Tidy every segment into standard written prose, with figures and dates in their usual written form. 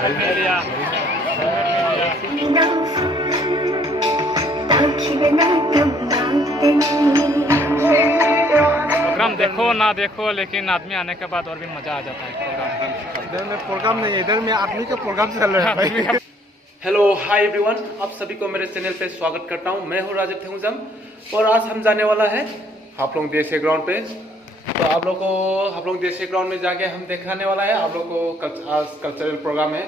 Programme देखो ना देखो, लेकिन आदमी आने के बाद और भी मजा आ जाता है। इधर में प्रोग्राम नहीं है, इधर में आदमी का प्रोग्राम चल रहा है भाई। हेलो हाय एवरीवन, आप सभी को मेरे चैनल पे स्वागत करता हूँ। मैं हूँ राजीव थेंगुजम और आज हम जाने वाला है हाफलोंग देसी ग्राउंड पे। तो आप लोग देसी ग्राउंड में जाके हम दिखाने वाला है आप लोग को। आज कल्चरल प्रोग्राम है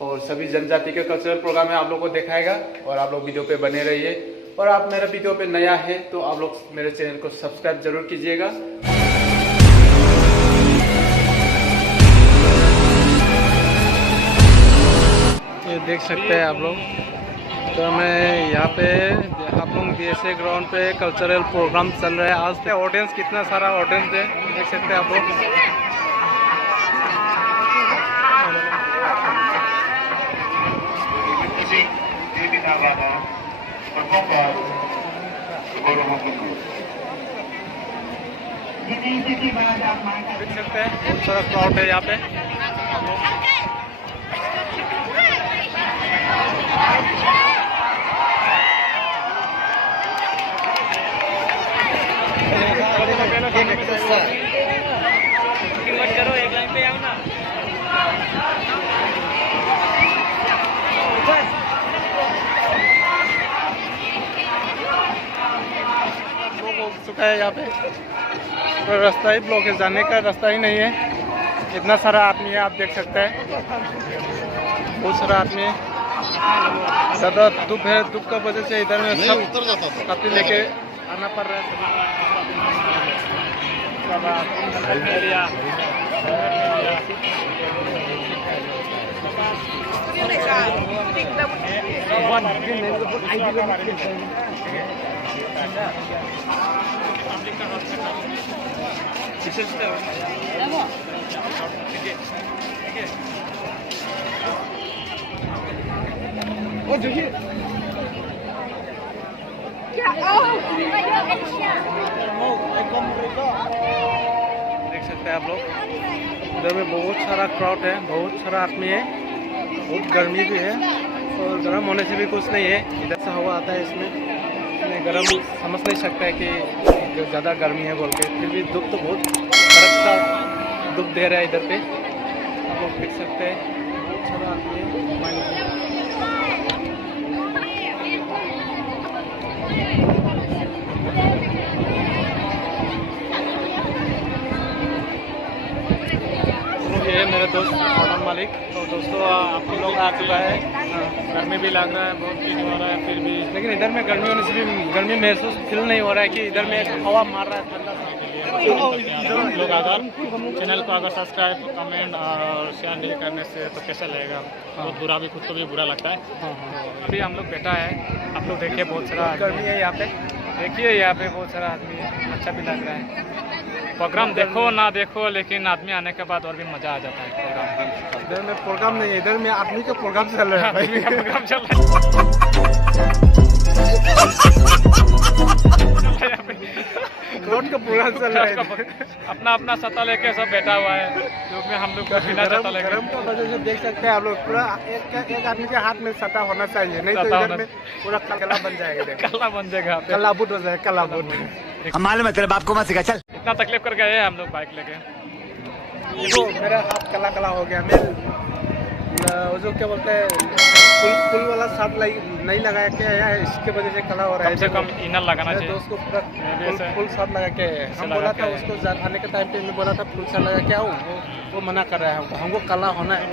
और सभी जनजाति का कल्चरल प्रोग्राम है, आप लोग को दिखाएगा और आप लोग वीडियो पे बने रहिए। और आप मेरा वीडियो पे नया है तो आप लोग मेरे चैनल को सब्सक्राइब जरूर कीजिएगा। ये देख सकते हैं आप लोग, तो मैं यहाँ पे हाफलोंग देसी ग्राउंड पे कल्चरल प्रोग्राम चल रहा है। आज पे ऑडियंस, कितना सारा ऑडियंस है, देख सकते हैं आप लोग। देख सकते हैं बहुत सारा क्राउड है यहाँ पे। करो, एक लाइन पे आओ ना। हो चुका है यहाँ पे, तो रास्ता ही ब्लॉक है, जाने का रास्ता ही नहीं है। इतना सारा आदमी है, आप देख सकते हैं, बहुत सारा आदमी है। ज़्यादा धूप है, धूप का वजह से इधर में सब काफी लेके आना पड़ रहा है। देख सकते हैं आप लोग, इधर में बहुत सारा क्राउड है, बहुत सारा आदमी है, बहुत गर्मी भी है और गर्म होने से भी कुछ नहीं है। इधर से हवा आता है, इसमें गर्म समझ नहीं सकता है कि ज़्यादा गर्मी है बोल के, फिर भी धूप तो बहुत कड़क सा धूप दे रहा है इधर पे, आप लोग देख सकते हैं। बहुत सारा आदमी है। ये मेरे दोस्त मोहम्मद मालिक। तो दोस्तों, आप लोग आ चुका है, गर्मी भी लग रहा है, बहुत चीज हो रहा है, फिर भी लेकिन इधर में गर्मी होने से भी गर्मी महसूस फील नहीं हो रहा है कि इधर में हवा मार रहा है ठंडा सा। लोग अगर चैनल को अगर सब्सक्राइब, कमेंट और शेयर नहीं करने से तो कैसा लगेगा? बहुत बुरा, भी खुद को भी बुरा लगता है। अभी हम लोग बैठा है, आप लोग देखिए, बहुत सारा गर्मी है यहाँ पे, देखिए यहाँ पे बहुत सारा आदमी है, अच्छा भी लग रहा है। प्रोग्राम देखो ना देखो, लेकिन आदमी आने के बाद और भी मजा आ जाता है। प्रोग्राम इधर में प्रोग्राम नहीं है, इधर में आदमी का प्रोग्राम चल रहा है। आदमी का प्रोग्राम चल रहा है, रोड का प्रोग्राम चल रहा है। अपना अपना छाता लेके सब बैठा हुआ है, जो में हम लोग बिना छाता लेके। गर्म की वजह से देख सकते हैं आप लोग, पूरा एक आदमी के हाथ में छाता होना चाहिए, नहीं तो इधर में पूरा कला बन जाएगा। काला बन जाएगा, कला बुट हो जाएगा, कला बुट। हम मालूम है तेरे बाप को मत सिखा, चल। इतना तकलीफ कर गए हम लोग बाइक लेके। देखो मेरा हाथ काला काला हो गया। मैं वो जो क्या बोलते हैं, फुल वाला शर्ट नहीं लगाया क्या है, इसके वजह से काला हो रहा है। कम से कम इनर लगाना चाहिए। दोस्त को पूरा फुल शर्ट लगा के हम बोला था उसको, आने के टाइम पे मैं बोला था फुल शर्ट लगा के आओ, वो मना कर रहा है, हमको काला होना है।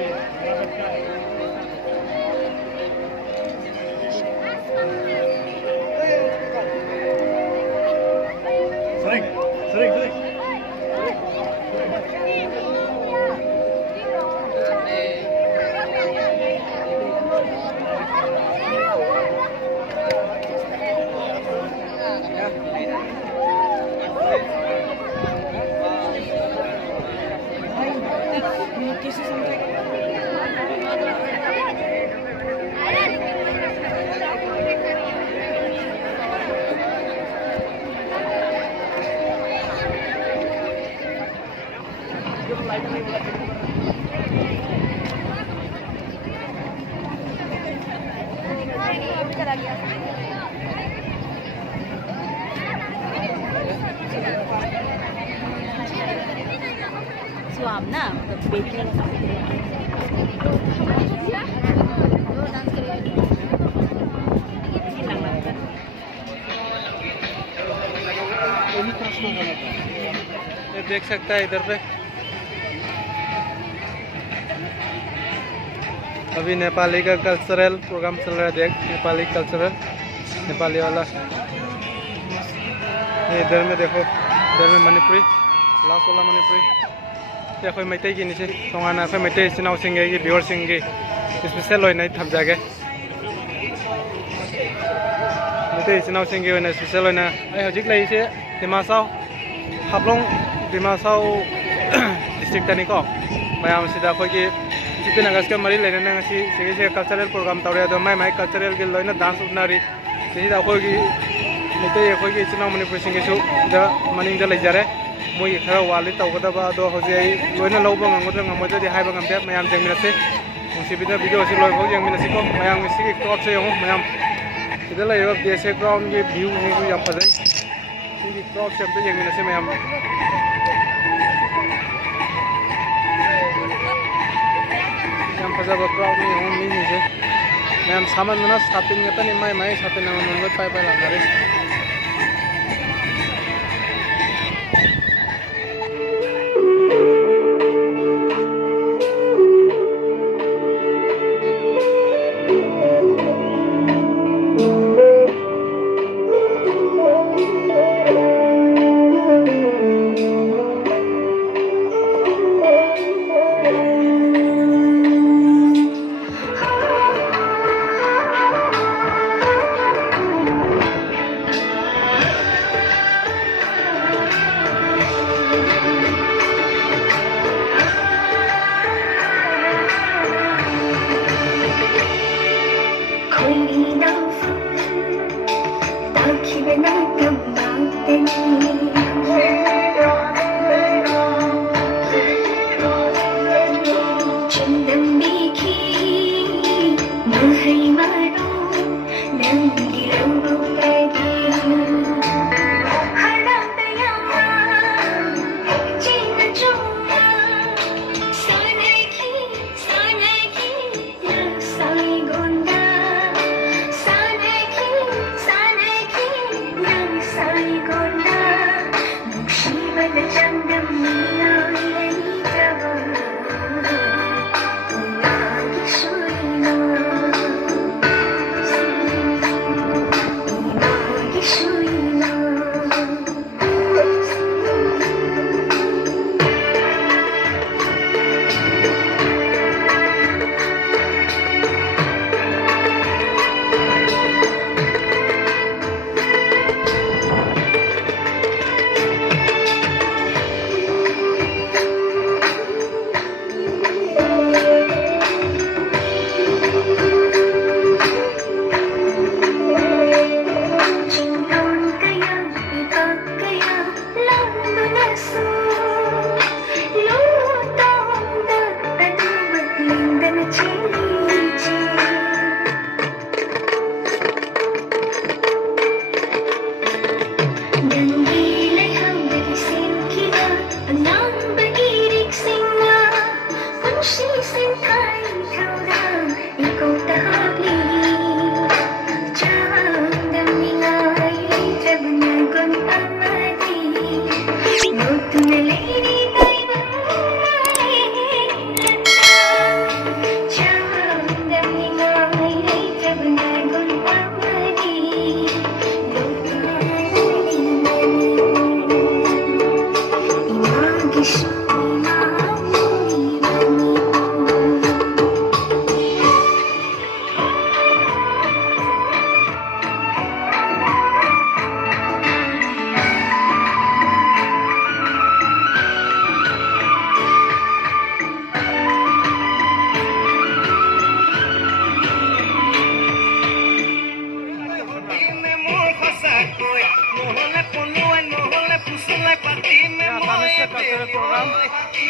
स्वाम ना मतलब बेचने का ये देख सकता है इधर पे अभी नेपाली का कल्चरल प्रोग्राम चल रहा है। देख नेपाली कल्चरल नेपाली वाला। ये इधर में देखो, इधर में मणिपुरी लास्ट वाला मणिपुरी। ये कोई मैते की नीचे तोंगाना कोई मैते सिनाव सिंगे की बिहार सिंगे स्पेशल होय नहीं थम जागे मैते सिनाव सिंगे होय ना स्पेशल होय ना। आई हजिक लाई से डिमासाव हाफ्लं डिमासाव डिस्ट्रिक्ट तनी को मैम सिदा कोई की चिपिन अगस्त के मरी लेने ने ngasi से कल्चरल प्रोग्राम तौरे दो माई कल्चरल के लोइना डांस उनारी से दा कोई की मैते कोई की सिनाव मणिपुरी सिंगे सु दा मनिंग दा लेजारे मोई खरा वाली तौगदबा दो हजे लोइना लौबा ngangodra ngamodra di haiba ngambe ma'am जेंगमिनसे मुंसिबिदा वीडियो से लोय भोग जेंगमिनसे को मैम सिगी क्रॉप से हो मैम इधर लाइव देशे ग्राउंड के व्यू है को यहां पर सिगी क्रॉप से पे जेंगमिनसे मैम यहां पर जब क्राउड में हो मिनी से मैम सामान ना शॉपिंग में तनी माई शॉपिंग में मन पाई पाई लारे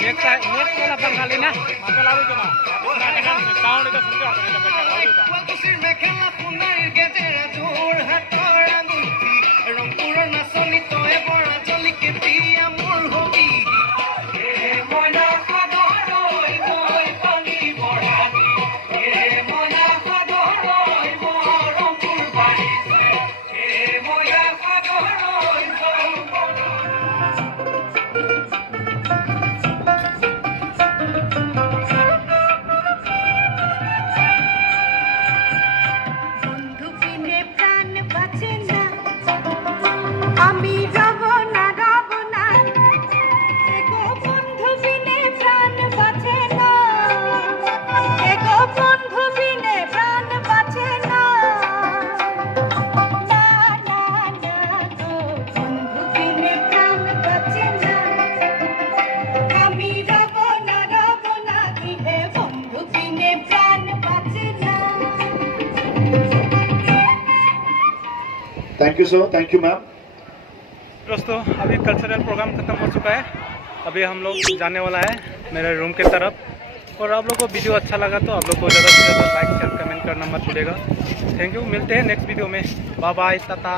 नेक्स्ट वाला बंगाली ना माता लागू तो ना साउंड इधर सुनते हो तो बेटा ऑडियो का কুচিৰ মেখেলা সোণাৰ গেজেৰা জোৰ হাতৰ আঙুঠি ৰংপুৰৰ নাচনী তই বৰা জলি কেতিয়া মোৰ হবি মইনা সাদৰৈ মই পানী বৰাতি মইনা সাদৰৈ মই ৰংপুৰ বাঢ়িছে মইনা সাদৰৈ বন্ধু বিনে প্রাণ বাঁচে না আমি রব না এগো বন্ধু বিনে প্রাণ বাঁচে না এগো বন্ধু বিনে প্রাণ বাঁচে না না না না গো বন্ধু বিনে প্রাণ বাঁচে না আমি রব না দিহে বন্ধু বিনে প্রাণ বাঁচে না। Thank you sir, thank you ma'am. दोस्तों अभी कल्चरल प्रोग्राम खत्म हो चुका है। अभी हम लोग जाने वाला है मेरे रूम के तरफ। और आप लोग को वीडियो अच्छा लगा तो आप लोग को ज़्यादा से ज़्यादा लाइक शेयर कमेंट करना मत भूलिएगा। थैंक यू, मिलते हैं नेक्स्ट वीडियो में। Bye bye, Tata.